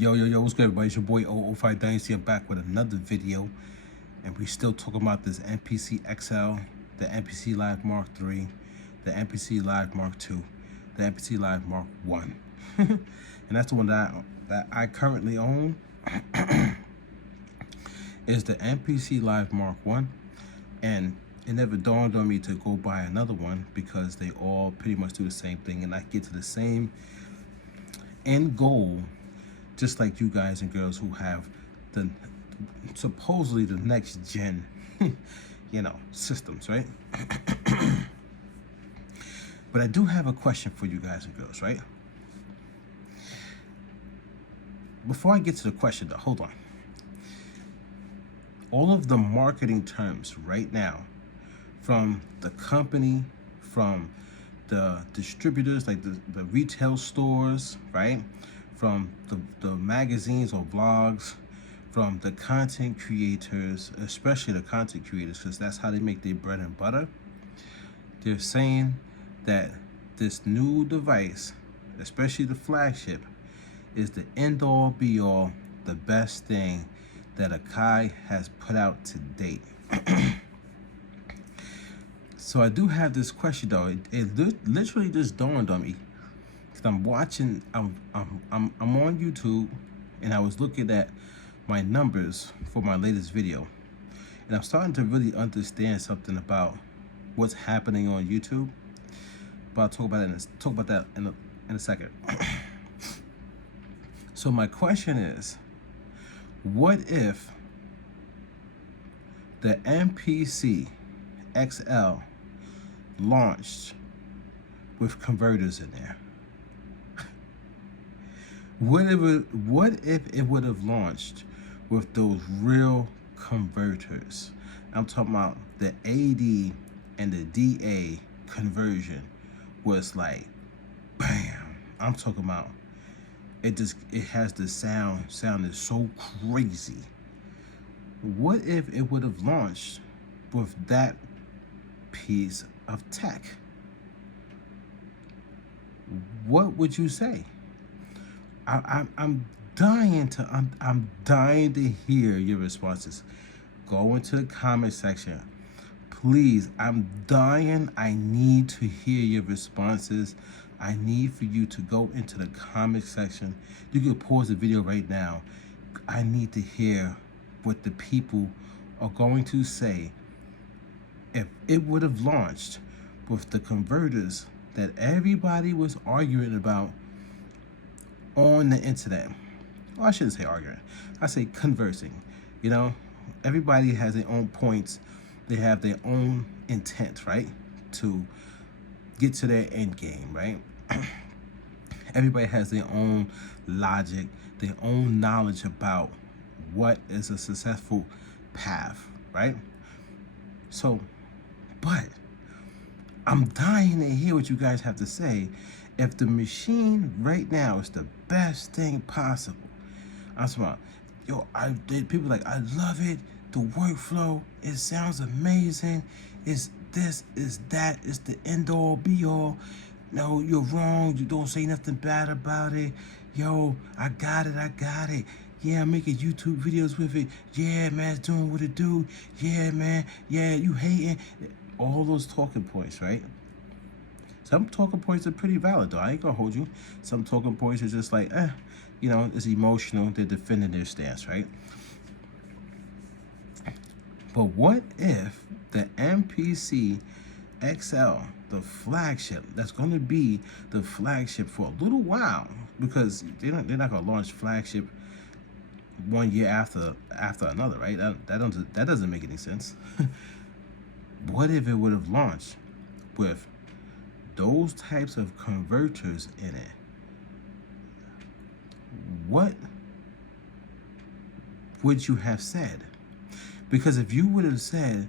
Yo, what's good, everybody? It's your boy 005 Dynasty. I'm back with another video, and we still talking about this MPC XL, the MPC Live Mark III, the MPC Live Mark II, the MPC Live Mark I. And that's the one that I currently own, is the MPC Live Mark I. And it never dawned on me to go buy another one because they all pretty much do the same thing, and I get to the same end goal, just like you guys and girls who have the supposedly the next gen systems, right? But I do have a question for you guys and girls, right? Before I get to the question though, hold on. All of the marketing terms right now, from the company, from the distributors, like the retail stores, right? From the magazines or blogs, from the content creators, especially the content creators, because that's how they make their bread and butter. They're saying that this new device, especially the Flagship, is the end-all be-all, the best thing that Akai has put out to date. So I do have this question though. It literally just dawned on me. I'm watching, I'm on YouTube, and I was looking at my numbers for my latest video, and I'm starting to really understand something about what's happening on YouTube. But I'll talk about that in a second. So my question is, what if the MPC XL launched with converters in there? What if it would have launched with those real converters? I'm talking about the AD and the DA conversion was like, bam. I'm talking about it has the sounded so crazy. What if it would have launched with that piece of tech? What would you say? I'm dying to hear your responses. Go into the comment section, please. I'm dying. I need to hear your responses. I need for you to go into the comment section. You can pause the video right now. I need to hear what the people are going to say if it would have launched with the converters that everybody was arguing about on the internet. Well, I shouldn't say arguing. I say conversing. Everybody has their own points. They have their own intent, right? To get to their end game, right? Everybody has their own logic, their own knowledge about what is a successful path, right? So, but I'm dying to hear what you guys have to say. If the machine right now is the best thing possible, I'm talking about, people like, I love it, the workflow, it sounds amazing, it's this, it's that, it's the end all be all. No, you're wrong, you don't say nothing bad about it. Yo, I got it. Yeah, I'm making YouTube videos with it. Yeah, man, it's doing what it do. Yeah, man, yeah, you hating. All those talking points, right? Some talking points are pretty valid, though. I ain't gonna hold you. Some talking points are just like, it's emotional. They're defending their stance, right? But what if the MPC XL, the Flagship, that's going to be the Flagship for a little while, because they're not going to launch Flagship 1 year after another, right? That doesn't make any sense. What if it would have launched with those types of converters in it? What would you have said? Because if you would have said,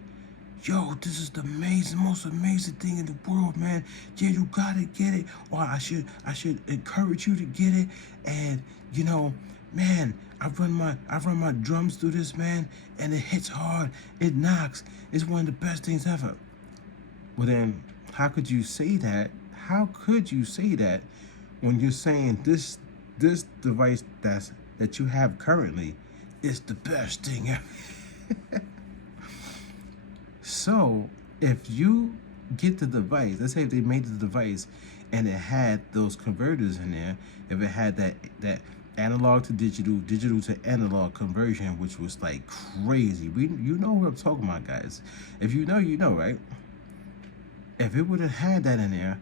yo, this is the most amazing thing in the world, man. Yeah, you gotta get it. Or I should encourage you to get it. And man, I run my drums through this, man, and it hits hard. It knocks. It's one of the best things ever. Well then, how could you say that? How could you say that when you're saying this device that's that you have currently is the best thing ever. So if you get the device, let's say if they made the device and it had those converters in there, if it had that analog to digital, digital to analog conversion, which was like crazy. You know what I'm talking about, guys. If you know, you know, right? If it would have had that in there,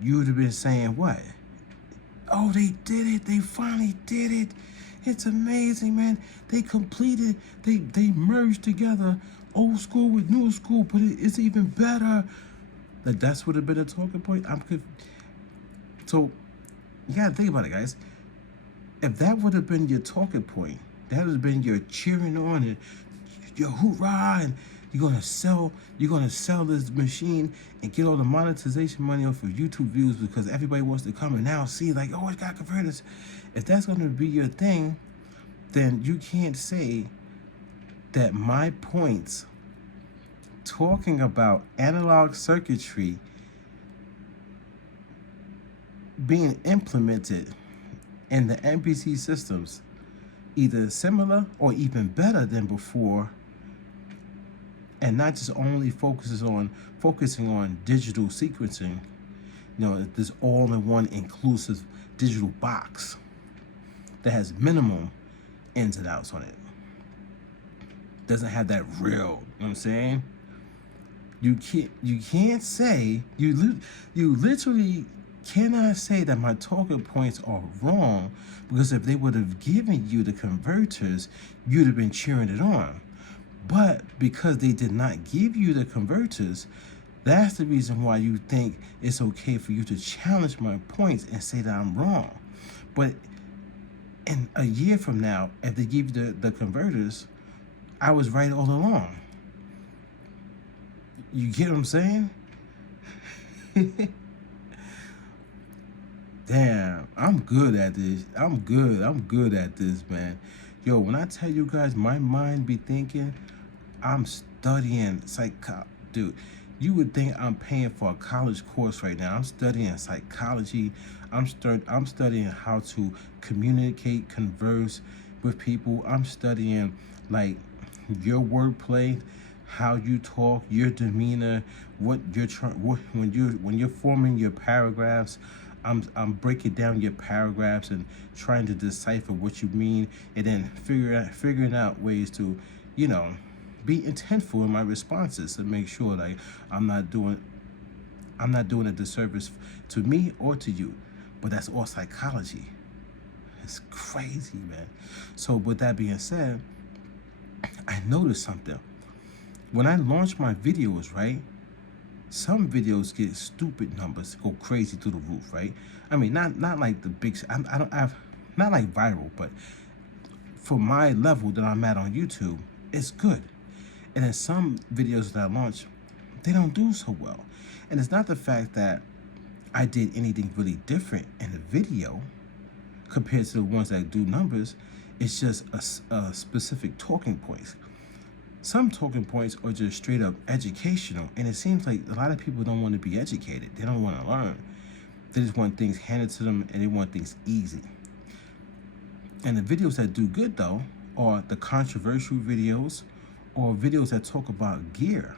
you would have been saying what? Oh, they did it. They finally did it. It's amazing, man. They completed, they merged together old school with new school, but it's even better. Like, that's would have been a talking point. So you gotta think about it, guys. If that would have been your talking point, that would have been your cheering on and your hoorah, and you're gonna sell this machine and get all the monetization money off of YouTube views because everybody wants to come and now see, like, oh, it's got converters. If that's gonna be your thing, then you can't say that my points talking about analog circuitry being implemented in the MPC systems either similar or even better than before, and not just only focusing on digital sequencing, you know, this all-in-one inclusive digital box that has minimum ins and outs on it. Doesn't have that real, you know what I'm saying? You can't say, you literally cannot say that my talking points are wrong, because if they would have given you the converters, you'd have been cheering it on. But because they did not give you the converters, that's the reason why you think it's okay for you to challenge my points and say that I'm wrong. But in a year from now, if they give you the converters, I was right all along. You get what I'm saying? Damn, I'm good at this. I'm good at this, man. Yo, when I tell you guys my mind be thinking, I'm studying dude, you would think I'm paying for a college course right now. I'm studying psychology. I'm studying how to communicate, converse with people. I'm studying like your wordplay, how you talk, your demeanor, when you're forming your paragraphs. I'm breaking down your paragraphs and trying to decipher what you mean, and then figuring out ways to, you know, be intentful in my responses to make sure like I'm not doing a disservice to me or to you. But that's all psychology. It's crazy, man. So with that being said, I noticed something. When I launch my videos, right? Some videos get stupid numbers, go crazy through the roof, right? I mean, not like the big, I don't have, not like viral, but for my level that I'm at on YouTube, it's good. And then some videos that I launch, they don't do so well. And it's not the fact that I did anything really different in the video compared to the ones that do numbers. It's just a specific talking points. Some talking points are just straight up educational, and it seems like a lot of people don't want to be educated. They don't want to learn. They just want things handed to them, and they want things easy. And the videos that do good, though, are the controversial videos or videos that talk about gear.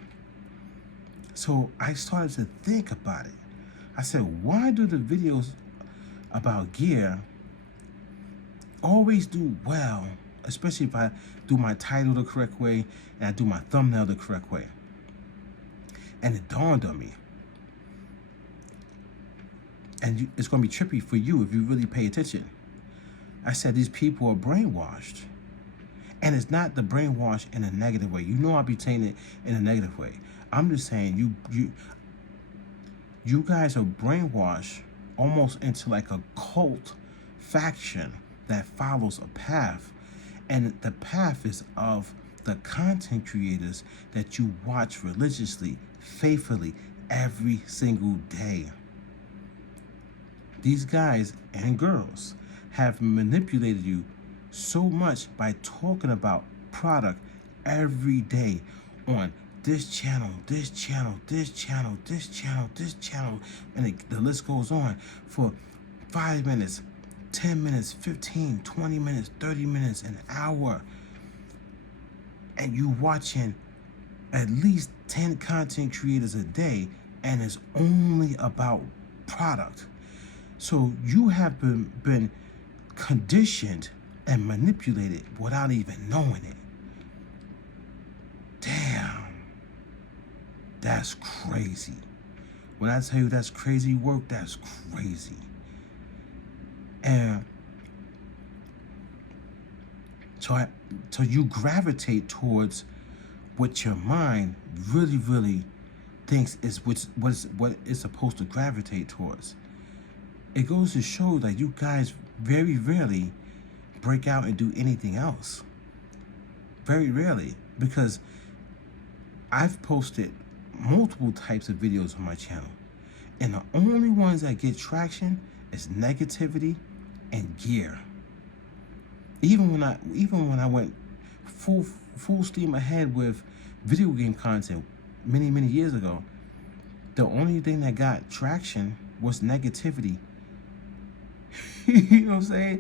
So I started to think about it. I said, why do the videos about gear always do well, especially if I do my title the correct way and I do my thumbnail the correct way? And it dawned on me. And it's going to be trippy for you if you really pay attention. I said, these people are brainwashed. And it's not the brainwash in a negative way. You know I'll be saying it in a negative way. I'm just saying you guys are brainwashed almost into like a cult faction that follows a path. And the path is of the content creators that you watch religiously, faithfully, every single day. These guys and girls have manipulated you so much by talking about product every day on this channel, this channel, this channel, this channel, this channel, and the list goes on for 5 minutes, 10 minutes, 15, 20 minutes, 30 minutes, an hour, and you watching at least 10 content creators a day, and it's only about product. So you have been conditioned and manipulated without even knowing it. Damn. That's crazy. When I tell you that's crazy work, that's crazy. And so you gravitate towards what your mind really thinks is what it's supposed to gravitate towards. It goes to show that you guys very rarely break out and do anything else. Very rarely, because I've posted multiple types of videos on my channel, and the only ones that get traction is negativity and gear. Even when I went full steam ahead with video game content many years ago, the only thing that got traction was negativity. You know what I'm saying?